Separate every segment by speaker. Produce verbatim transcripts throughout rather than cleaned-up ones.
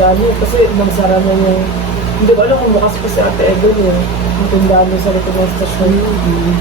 Speaker 1: ano, kasi nagsara na yung, hindi ko alam kung bukas pa si Ate Egon yun. Ang tindahan doon sa likod ng stasyon.
Speaker 2: Mm.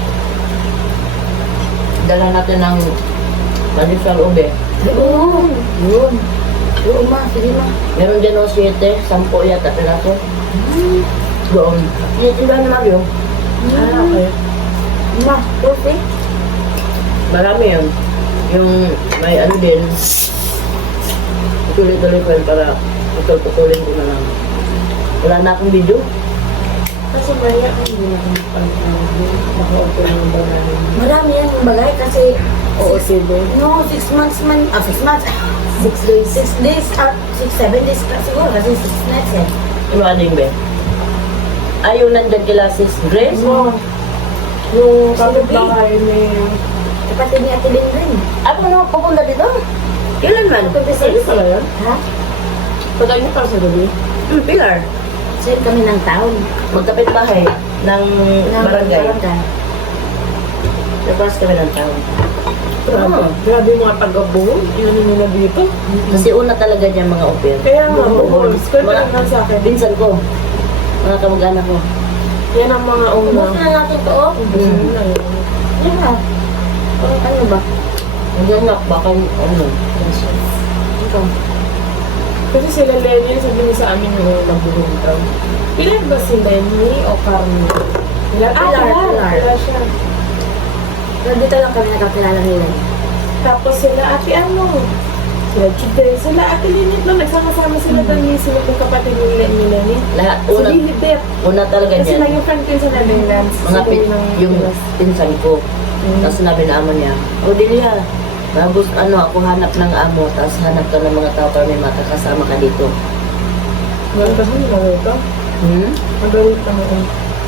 Speaker 2: Dala natin ng Manisal Ube.
Speaker 3: Oo.
Speaker 1: Yun.
Speaker 3: Oo ma, sige ma.
Speaker 2: Meron dyan o siyete, sampo yata piraso.
Speaker 3: Hmm.
Speaker 2: Doon. Tinitindahan na Mario.
Speaker 1: Ah, okay.
Speaker 3: Ma, okay.
Speaker 2: Marami yun. Yung may ano din. Tuloy-tuloy ko yun para putol-putulin ko na lang. Wala na akong video.
Speaker 1: Kasi maya, hindi na kami pang-pang. Naka-open yung ba namin.
Speaker 3: Marami yan yung bagay kasi
Speaker 1: Oo, sige.
Speaker 3: no, six months man, ah, six months,
Speaker 1: Six days.
Speaker 3: six days, ah, six, seven days ka siguro kasi six nights eh.
Speaker 2: Yung aning be. Ay, yung nandyan kila sis Grace.
Speaker 1: No. Yung kapit-bahay ni...
Speaker 3: Kapatid ni Ate Lynn rin.
Speaker 2: Ako na pupunta dito. Kailan man?
Speaker 1: Pwede pala yan?
Speaker 3: Ha?
Speaker 1: Pagay niyo para sa gabi?
Speaker 2: Hmm, Pilar.
Speaker 3: Same kami ng taon.
Speaker 2: Magkapit bahay ng
Speaker 3: Ng
Speaker 2: barangay.
Speaker 3: barangay.
Speaker 2: Labas kami ng town.
Speaker 1: Grabe.
Speaker 2: Oo.
Speaker 1: Grabe yung mga taga-buhol. Yun yung nila dito.
Speaker 2: Kasi una talaga niya mga open.
Speaker 1: Kaya nga,
Speaker 2: Oo.
Speaker 1: buhol. Kwento
Speaker 2: Mga-
Speaker 1: lang lang sa akin.
Speaker 2: Pinsan ko. Mga kamag-anak ko.
Speaker 1: Yan ang mga una.
Speaker 3: Ubus na natin to, oh.
Speaker 1: Ubusin na yun.
Speaker 3: Yan na. Oh, ano ba?
Speaker 2: Hanggang nga, baka ano.
Speaker 3: Ito.
Speaker 1: Kasi sila Lenny, sabi niya sa amin yung unang buhuntaw. Ilan ba si Lenny o Carmen? Pilar. Ah,
Speaker 3: Pilar,
Speaker 1: Pilar.
Speaker 3: Pilar.
Speaker 1: Pilar siya.
Speaker 3: Pero dito lang kami nakakilala nila.
Speaker 1: Tapos sila ate ano? Sila Chide. Sila ate Linit. No, nagsama-sama sila doon ni sila ng kapatid ni Lenny Lenny.
Speaker 2: Lahat,
Speaker 1: Si
Speaker 2: una,
Speaker 1: Lilibet.
Speaker 2: una talaga
Speaker 1: Kasi
Speaker 2: niyan.
Speaker 1: naging friend ko yun sa Netherlands.
Speaker 2: Mga
Speaker 1: Sila
Speaker 2: pin,
Speaker 1: ng
Speaker 2: yung
Speaker 1: Pilas.
Speaker 2: pinsan ko.
Speaker 1: Mm.
Speaker 2: Tapos sinabi na amo niya, O Delia, bagos ano, ako hanap ng amo, tapos hanap ka ng mga tao para may makakasama ka dito.
Speaker 1: Ngayon kasi nilawit ka.
Speaker 2: Hmm?
Speaker 1: Magawit ka noon.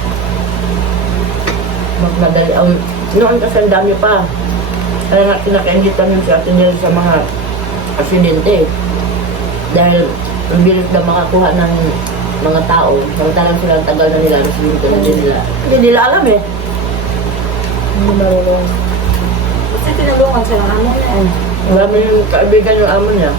Speaker 2: Magmadali. Um, noon kasi ang dami pa. Kaya nga kinakainditan yun si Ate Nel sa mga aksidente. Dahil ang bilis na makakuha ng mga tao. Samantalang sila ang tagal na nila, aksidente na din nila. Hindi nila alam eh.
Speaker 1: Hindi marunong.
Speaker 3: Kasi tinulungan sila ng amo na eh.
Speaker 2: Marami yung kaibigan yung amo niya.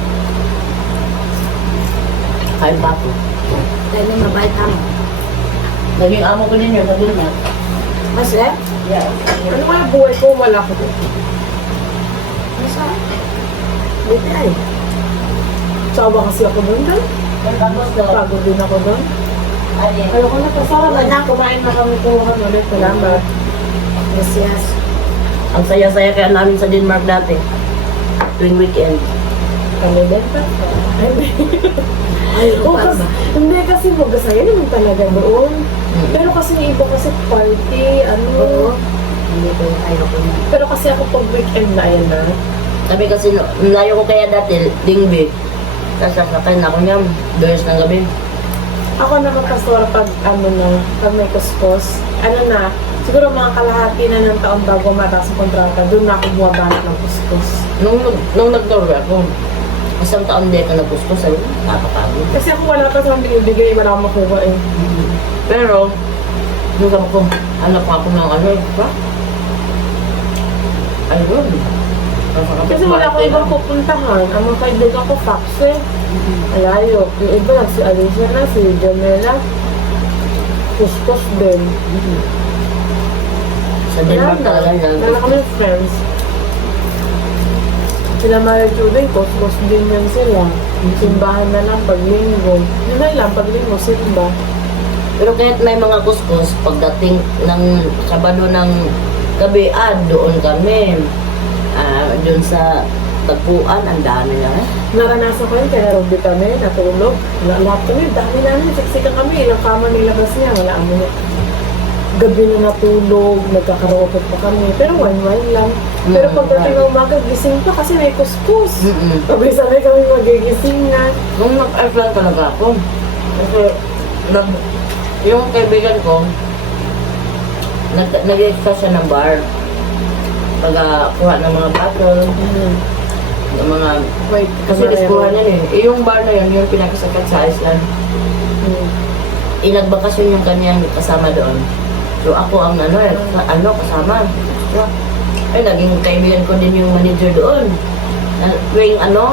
Speaker 2: Kain pa ako.
Speaker 3: Dahil may mabait amo.
Speaker 2: Naging amo ko din yun, sabi niya.
Speaker 3: Kasi,
Speaker 2: Yeah.
Speaker 1: Ano kaya buhay ko? Wala ko doon.
Speaker 3: nasa? Buti ay.
Speaker 1: Sawa kasi ako doon. doon. Pagod din ako doon. Ayoko na pasara na.
Speaker 3: Wala.
Speaker 1: Kumain na kami kuhan ulit. Salamat.
Speaker 3: Yes, yes.
Speaker 2: Ang saya-saya kaya namin sa Denmark dati. Tuwing weekend.
Speaker 1: Kami din pa.
Speaker 3: Ay,
Speaker 1: Oo,
Speaker 3: pa
Speaker 1: kasi,
Speaker 3: ba?
Speaker 1: hindi kasi magasaya naman talaga doon. Pero kasi yung iba kasi party, ano.
Speaker 3: Oo. Hindi ko ayoko na.
Speaker 1: Pero kasi ako pag weekend na, ayan na.
Speaker 2: Sabi kasi, no, layo ko kaya dati, Dingbi. Tapos sasakay na ako niya, doyos ng gabi.
Speaker 1: Ako naman pastor pag ano na, pag may kuskos, ano na, siguro mga kalahati na ng taon bago mataas ang kontrata, doon na ako bumabanat ng kuskos.
Speaker 2: Nung, nung nag-tour ako, isang taon din ka nagpuspos, sabi ko, nakakapagod.
Speaker 1: Kasi ako wala pa sa binibigay, wala akong makuha eh.
Speaker 2: Pero, nung sabi ko, hanap ako ng ano, pa? Ayun.
Speaker 1: Kasi wala akong ibang pupuntahan. Ang mga kaibigan ko, Fox eh. Malayo. Yung iba lang, si Alicia na, si Jamela. Kuskos din.
Speaker 2: Sa Denmark
Speaker 1: Wala
Speaker 2: talaga
Speaker 1: na.
Speaker 2: yan.
Speaker 1: Wala kami friends. Sila Maria Juday, kuskos din yan sila. Simbahan na lang pag linggo. Yun na lang, pag linggo, simba.
Speaker 2: Pero kahit may mga kuskus, pagdating ng Sabado ng gabi, ah, doon kami. Ah, doon sa tagpuan, ang dami na eh.
Speaker 1: Naranasan ko yun, kaya Ruby kami, natulog. La- Lahat kami, dami namin, siksikan kami. Ilang kama nilabas niya, wala kami. Gabi na natulog, nagkakaraoke pa kami. Pero one-one lang. Pero
Speaker 2: Mm,
Speaker 1: pagdating
Speaker 2: right.
Speaker 1: ng umaga, gising pa kasi may kuskus.
Speaker 2: Mm-mm.
Speaker 1: Sabay-sabay kami magigising na.
Speaker 2: Nung nag-airplane talaga ako, kasi nag, yung kaibigan ko, nag, nag-extra siya ng bar. Pag-kuha ng mga bottle, ng mga...
Speaker 1: Wait,
Speaker 2: Kasi diskuhan yan eh. Eh, yung bar na yun, yung pinakasakat sa Iceland.
Speaker 1: Hmm.
Speaker 2: Inagbakasyon yung kanyang kasama doon. So ako ang ano, eh, ka- ano kasama. So, ay, naging kaibigan ko din yung manager doon. Na, tuwing ano,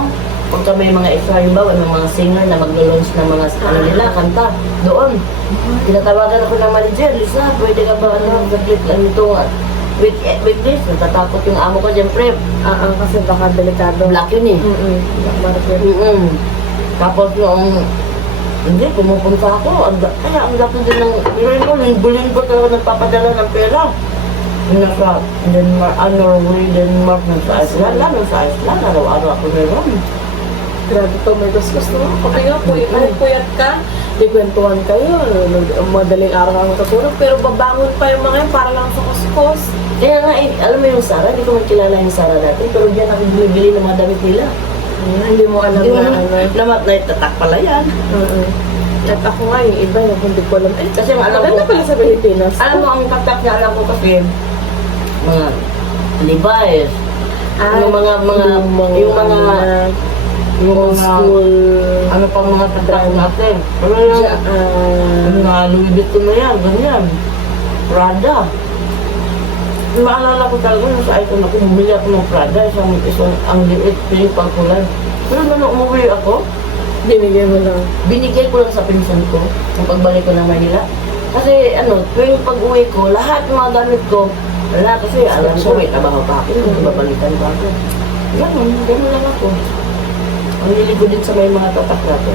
Speaker 2: pagka may mga extra, halimbawa, may mga singer na maglo-launch ng mga ano nila, kanta, doon. Tinatawagan ako ng manager, Lisa, pwede ka ba ano, saglit, ano ito, with, with this, natatakot yung amo ko, siyempre,
Speaker 1: Ah, ah, kasi baka delikado.
Speaker 2: black yun eh.
Speaker 1: Mm-mm. Black market.
Speaker 2: Mm-mm. Tapos noong, hindi, pumupunta ako. Ang, da- kaya ang laki din ng, biruin mo, linggo-linggo talaga nagpapadala ng pera. Yung nasa Denmark, ah, Norway, Denmark, nasa Iceland, lalo sa Iceland, araw-araw ako meron.
Speaker 1: Grabe to, may gastos no? Pati nga, puyat, ay, puyat ka, di kwentuhan kayo, nag- madaling araw ka matutulog, pero babangon pa yung mga yun para lang sa kuskus.
Speaker 2: Kaya nga, eh, alam mo yung Sarah, hindi ko man kilala yung Sarah dati, pero diyan ako bumibili ng mga damit nila.
Speaker 1: Hmm, hindi mo alam
Speaker 2: Hindi mo
Speaker 1: na
Speaker 2: na,
Speaker 1: ano.
Speaker 2: namat na itatak pala yan.
Speaker 1: Mm-mm. At ako nga, yung iba, yung hindi ko alam. Eh,
Speaker 2: Kasi ang alam
Speaker 1: maganda
Speaker 2: ko-
Speaker 1: pala sa Pilipinas.
Speaker 2: Alam mo, ang tatak na alam ko kasi, mga Levi's,
Speaker 1: Ah,
Speaker 2: yung mga, mga,
Speaker 1: yung mga,
Speaker 2: yung mga, yung
Speaker 1: old
Speaker 2: mga,
Speaker 1: school,
Speaker 2: ano pang mga tatak natin. Pero yung,
Speaker 1: ja, ah,
Speaker 2: yung mga Louis Vuitton na yan, ganyan. Prada. Yung maalala ko talaga, nung sa icon ako, bumili ako ng Prada, isang, isang, ang liit, piling pang kulay. Pero nung umuwi ako,
Speaker 1: binigay mo lang.
Speaker 2: binigay ko lang sa pinsan ko, yung pagbalik ko ng Manila. Kasi ano, tuwing pag-uwi ko, lahat ng mga gamit ko, wala kasi alam ko, may trabaho pa ako, mm babalikan pa ako. Ganun, ganun lang ako. Ang liligo din sa may mga tatak natin.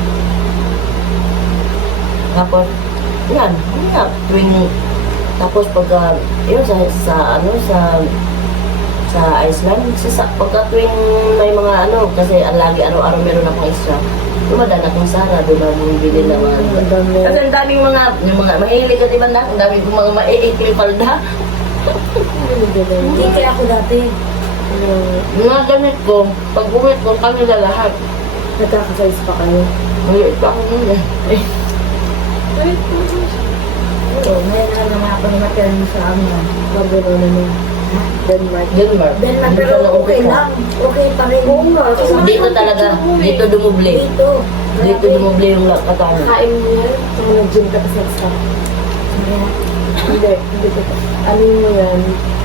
Speaker 2: Tapos, yan, yun nga, tuwing, tapos pagka, yun, sa, sa, ano, sa, sa Iceland, sa, sa, pagka tuwing may mga ano, kasi ang lagi araw-araw meron akong extra, dumadaan akong Sarah, doon ako bumibili ng mga,
Speaker 1: Ang dami.
Speaker 2: kasi ang daming mga, yung mga, mahilig ka diba na, ang daming mga maiikil palda.
Speaker 1: Binigay mo.
Speaker 3: Hindi kaya ako dati.
Speaker 1: Yung
Speaker 2: Yung mga gamit ko, pag uwi ko, kanila lahat.
Speaker 1: nagkakasize pa kayo.
Speaker 2: Maliit pa ako nun eh. Eh,
Speaker 3: Oo, ngayon na naman ako ni Matern sa amin.
Speaker 1: Magano na nun. Denmark.
Speaker 2: Denmark.
Speaker 3: Ben,
Speaker 2: Hindi
Speaker 3: pero
Speaker 2: ka na
Speaker 3: okay
Speaker 2: ka.
Speaker 3: lang. Okay pa rin.
Speaker 1: Oo nga, kasi
Speaker 2: Dito talaga, dito dumubli.
Speaker 3: Dito.
Speaker 2: Dito dumubli yung katana.
Speaker 1: kain mo yan. Kung nag-gym ka kasi sa Hindi, hindi ko. Ano mo yan?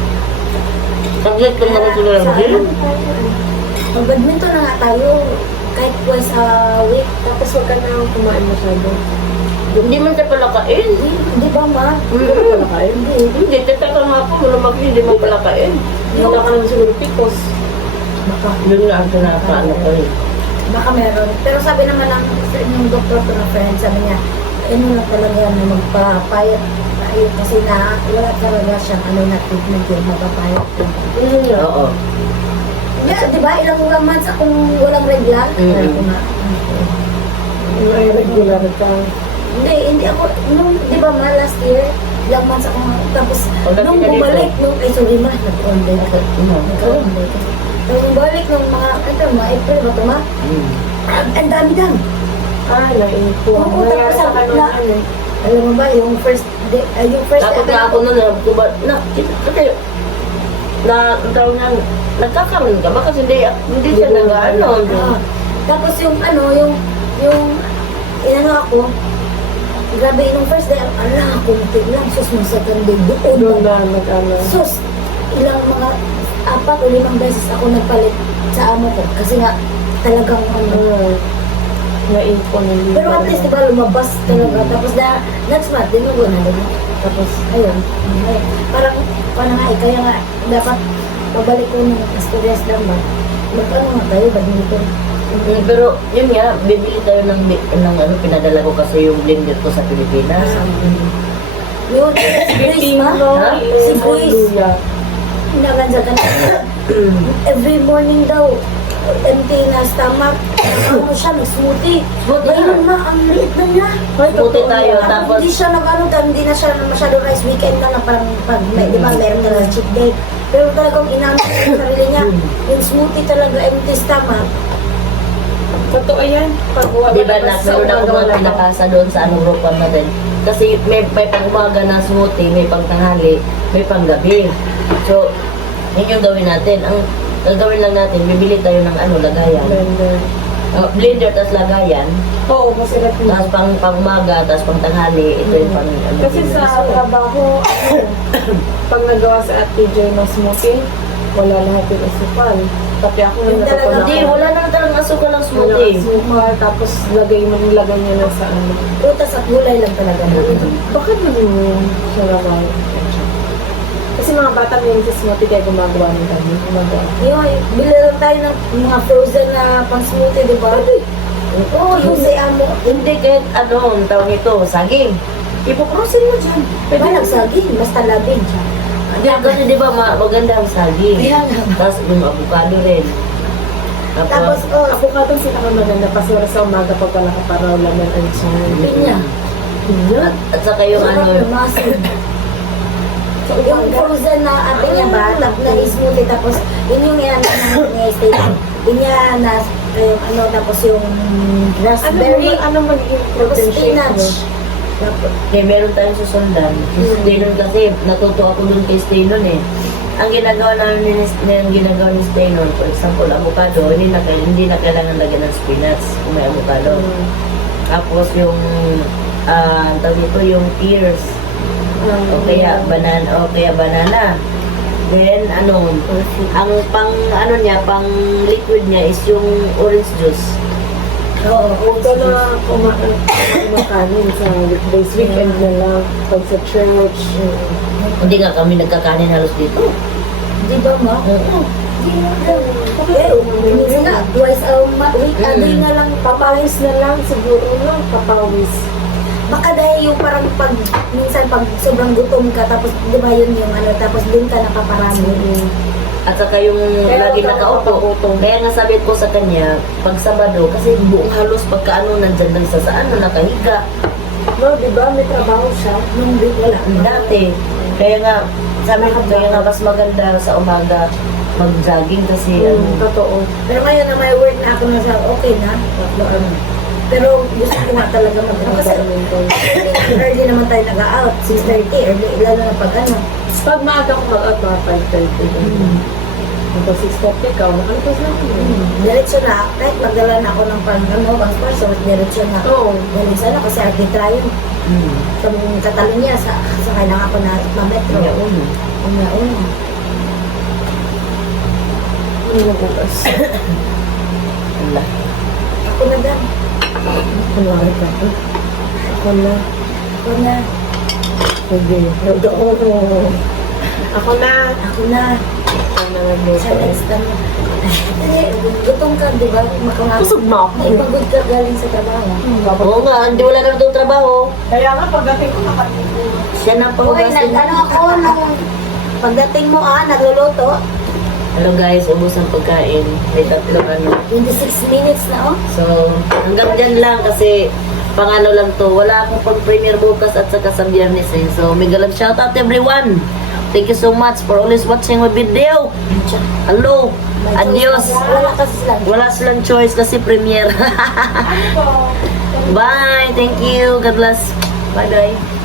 Speaker 2: Saglit lang naman sila ng gym.
Speaker 3: Mag-badminton na nga tayo. Kahit twice a week.
Speaker 1: Tapos huwag ka na kumain masyado.
Speaker 2: Hindi man siya palakain.
Speaker 3: Di, di ba ma?
Speaker 1: Hindi ka pala kain.
Speaker 3: Hindi.
Speaker 2: Hindi, tataka nga ako, malamag hindi mo palakain.
Speaker 1: Wala ka naman siguro picos.
Speaker 3: Baka.
Speaker 2: Yun nga ang kinakaano ko eh.
Speaker 3: Baka meron. Pero sabi naman ng, ng doktor ko na friend, sabi niya, ano na talaga na magpapayat tayo kasi na wala talaga siyang ano na treatment yun, magpapayat.
Speaker 1: Yun yun.
Speaker 2: Oo.
Speaker 3: Yeah, di ba? Ilang ilang months akong walang regla.
Speaker 2: Mm.
Speaker 3: Kaya ko nga.
Speaker 1: May regular ka.
Speaker 3: Hindi, hindi ako, nung, di ba ma, last year, ilang months ako, tapos,
Speaker 2: Pagdating
Speaker 3: nung
Speaker 2: ka dito.
Speaker 3: bumalik, nung, ay sorry ma, nag-online ako. Nag-online ako. Nung bumalik, nung mga, ito, mga April, ba ito ma?
Speaker 2: Mm.
Speaker 3: Ang dami-dami.
Speaker 1: Ah, naipo.
Speaker 3: Oo,
Speaker 1: Nangyari
Speaker 3: tapos
Speaker 1: sa
Speaker 3: sabi
Speaker 1: kanon
Speaker 3: na-
Speaker 1: yan eh.
Speaker 3: Alam mo ba, yung first, day, ay, yung first
Speaker 2: Dapat
Speaker 3: ever
Speaker 2: na ako nun, na, diba, na, kasi, na, ang tawag nga, nagkakaroon ka ba? Kasi hindi, hindi siya
Speaker 1: Hindi.
Speaker 2: nag-ano.
Speaker 3: Ah, tapos yung ano, yung, yung, inano ako, grabe, nung first day, ala, kunti lang, sus, mga second day,
Speaker 1: Doon
Speaker 3: doon.
Speaker 1: na nag-ano.
Speaker 3: Sus, ilang mga, apat o limang beses ako nagpalit sa amo ko, kasi nga, talagang ano,
Speaker 1: Ah, naipo na liver.
Speaker 3: pero at least, diba, lumabas talaga, tapos na, next month, din mo na, diba? Tapos, ayun, ayun. Parang, parang nga, eh, kaya nga, dapat, pabalik ko ng experience lang ba, mag-ano nga tayo, badminton.
Speaker 2: Mm, pero yun nga, bibili tayo ng, bi- ng ano, pinadala ko kasi yung blender ko sa Pilipinas.
Speaker 3: Yun, si Grace ma,
Speaker 2: Ha?
Speaker 3: si Grace,
Speaker 1: Hallelujah.
Speaker 3: naganda ka na. Every morning daw, empty na stomach, ano siya, nag-smoothie.
Speaker 2: Smoothie
Speaker 3: Ngayon
Speaker 2: na.
Speaker 3: ma, ang liit na niya.
Speaker 2: Smoothie tayo,
Speaker 3: Parang
Speaker 2: tapos
Speaker 3: hindi siya nag-ano, hindi na siya masyado rice weekend na na parang pag, may, di ba, meron ka na cheat day. Pero talagang inamin niya yung sarili niya, yung smoothie talaga, empty stomach.
Speaker 1: Totoo yan. Pag wala
Speaker 2: di ba
Speaker 1: ka
Speaker 2: na,
Speaker 1: sa
Speaker 2: meron ako
Speaker 1: umaga,
Speaker 2: mga
Speaker 1: wala ka.
Speaker 2: pinakasa doon sa anong grupon natin. Kasi may, may pang-umaga na smoothie, may pang-tanghali, may pang-gabi. So, yun yung gawin natin. Ang gagawin lang natin, bibili tayo ng ano, lagayan.
Speaker 1: Blender.
Speaker 2: Uh, blender, tas lagayan.
Speaker 1: Oo, masarap yun.
Speaker 2: Tapos pang pang-umaga, tapos pang-tanghali, ito yung pang ano.
Speaker 1: Kasi
Speaker 2: din.
Speaker 1: sa
Speaker 2: So,
Speaker 1: trabaho, ano, pag nagawa sa Ate J ng smoothie, wala lahat yung asukal. Pati ako
Speaker 3: Yung
Speaker 1: yung
Speaker 3: talaga,
Speaker 1: natutunan.
Speaker 2: Hindi, wala naman talagang asukal ang
Speaker 1: Wala
Speaker 2: smoothie.
Speaker 1: asukal, tapos lagay mo nilagay niya na sa ano.
Speaker 3: Prutas at gulay lang talaga natin.
Speaker 1: Bakit mo din mo yung saraway? Kasi mga bata may yung smoothie kaya gumagawa ng kami. Gumagawa.
Speaker 3: Yung, bili lang tayo ng mga frozen na pang-smoothie, di ba? Oo, yung si Amo.
Speaker 2: Hindi, kahit ano, ang tawag ito, saging. Ipoprosin mo dyan.
Speaker 3: Pwede lang saging, basta labing siya.
Speaker 2: Hindi, kasi di ba ma- maganda ang saging.
Speaker 3: Kaya nga.
Speaker 2: Tapos yung avocado rin.
Speaker 3: Tapos,
Speaker 2: Tapos,
Speaker 3: oh,
Speaker 1: Avocado sila ka maganda. Pasura sa umaga pag wala ka para laman ang tiyan.
Speaker 3: pinya.
Speaker 1: Pinat.
Speaker 2: at saka yung
Speaker 3: Sarap
Speaker 2: ano,
Speaker 3: yung masin. Yung frozen na ating niya ba, tap na smoothie, tapos yun yung yan na niya state. Pinya na, yung ano, tapos yung
Speaker 1: Ano
Speaker 3: raspberry,
Speaker 1: mo, ano magiging
Speaker 3: tapos
Speaker 1: protein shake mo?
Speaker 3: spinach.
Speaker 2: Tapos, kaya meron tayong susundan. Si Staynon kasi, natuto ako dun kay Staynon eh. Ang ginagawa namin ni, ang ginagawa ni Staynon, for example, avocado, hindi na, kay- hindi na kailangan lagyan ng spinach kung may avocado.
Speaker 1: Mm.
Speaker 2: Tapos yung, ah, ang tawag ito, yung pears,
Speaker 1: Um,
Speaker 2: o kaya banana, o kaya banana. Then, ano, ang pang, ano niya, pang liquid niya is yung orange juice.
Speaker 3: Oo,
Speaker 1: Huwag ka na kuma- kumakanin sa weekdays, weekend na lang. Pag sa church.
Speaker 2: Hindi nga kami nagkakanin halos dito.
Speaker 3: di ba ma?
Speaker 2: Oo.
Speaker 3: Eh, minsan nga, twice a ma- week, a day
Speaker 2: Mm.
Speaker 3: na lang
Speaker 1: Papawis na lang, siguro lang, papawis.
Speaker 3: baka dahil yung parang pag, minsan pag sobrang gutom ka, tapos di ba yun yung ano, tapos dun ka napaparami.
Speaker 2: At saka yung
Speaker 1: Kaya
Speaker 2: lagi
Speaker 1: huwag ka
Speaker 2: nakaupo.
Speaker 1: makagutom.
Speaker 2: Kaya nga sabi ko sa kanya, pag Sabado, kasi buong halos pagka ano, nandyan lang sa saan, nakahiga.
Speaker 1: No, di ba? May trabaho siya.
Speaker 3: Nung week wala.
Speaker 2: Dati. Kaya nga, sabi ko, kaya nga mas maganda sa umaga mag-jogging kasi
Speaker 1: Mm,
Speaker 2: ano.
Speaker 1: totoo.
Speaker 3: Pero ngayon na may work na ako na sa okay na. Pero gusto ko nga talaga mag kasi early naman tayo nag-out, six thirty, early, lalo na pag ano.
Speaker 1: Pag maaga ko mag-out, mga five thirty. Kapag six thirty ka, nakalipos na ako.
Speaker 3: Diretso na, kahit magdala na ako ng pang ano, pang sponsor, diretso na.
Speaker 1: Oo.
Speaker 3: Galing sana kasi arbitrayo.
Speaker 2: Hmm.
Speaker 3: Sa Catalunya, sa, sa kailangan ako na mametro.
Speaker 2: Kaya uno.
Speaker 3: Una, una.
Speaker 1: Ano na bukas?
Speaker 2: Wala.
Speaker 3: Ako na dan.
Speaker 1: Ano na ka? Ako na.
Speaker 3: Ako na.
Speaker 1: Sige. Doon. Ako na.
Speaker 3: Ako na.
Speaker 1: Ako na nagluto.
Speaker 3: Sa next time. Eh, gutom ka, di ba? Makamapos.
Speaker 1: Busog na ako.
Speaker 3: May pagod ka galing sa trabaho.
Speaker 2: Oo nga, hindi wala na itong trabaho.
Speaker 1: Kaya nga, pagdating ko nakalimutan.
Speaker 2: Siya na po.
Speaker 3: Okay, nag, ano ako nung pagdating mo ah, nagluluto.
Speaker 2: Hello guys, ubos ang pagkain. May tatlong ano.
Speaker 3: twenty-six minutes na oh.
Speaker 2: So, hanggang dyan lang kasi pang ano lang to. Wala akong pag-premiere bukas at saka sa biyernes eh. So, mega love shout out everyone. Thank you so much for always watching my video. Hello.
Speaker 3: May
Speaker 2: Adios.
Speaker 3: choice na- Wala kasi sila.
Speaker 2: Wala silang choice kasi premiere. Bye. Thank you. God bless. Bye bye.